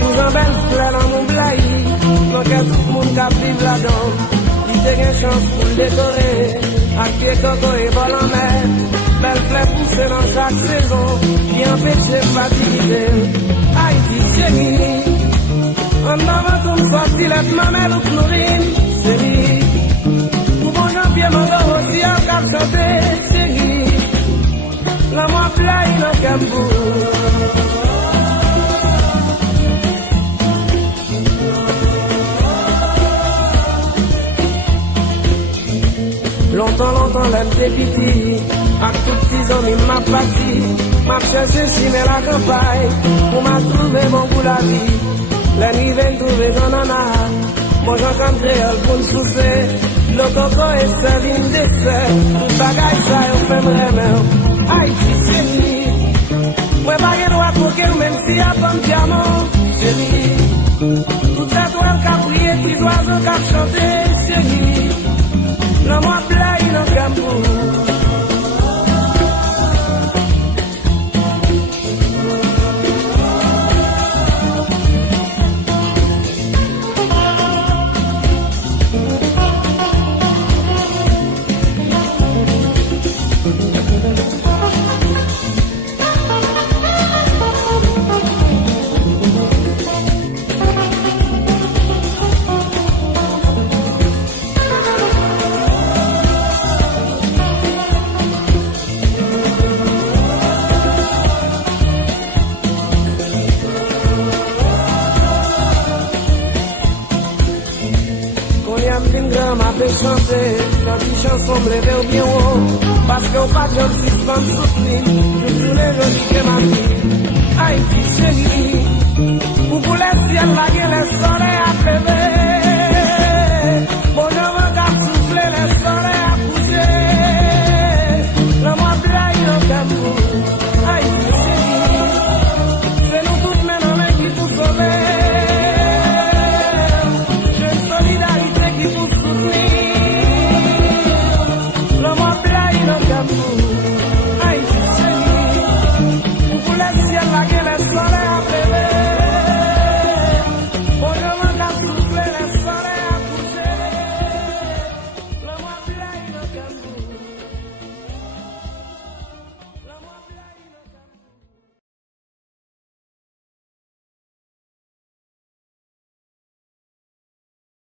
Nous en belle fleur dans mon blaï, donc tout le monde qui vive là-dedans. Il te gagne chance pour le décorer, à pied coco et vol en mer. Belle fleur poussée dans chaque saison, qui empêche de fatiguer. Haïti chérie, en avant comme sorti la mamelle ou chlorine, chérie. Pour bon Jean-Pierre Mangor aussi en cap chanter, chérie. La moi blaï dans Cambou. Longtemps, l'aime dépiti. À tout petits amis, m'a parti. M'a cherché si mais la campagne. Pour m'a trouvé mon goût la vie. La nuit vient trouver dans nana. Moi j'en comme créole pour me souffler. Le coco est servi une dessert. Tout bagage ça, on fait vraiment. Haïti, chérie. Moi pas de droit pour qu'elle même si y'a pas de diamant. Chérie. Toute cette toile qu'a prié, petits oiseaux qu'a chanté. Chérie. La moi blague dans Cambou. Chanter, quand les chansons me lèvent bien haut, parce qu'on pas de suspens soutenir, je joue les jolies que ma vie. Haïti chérie,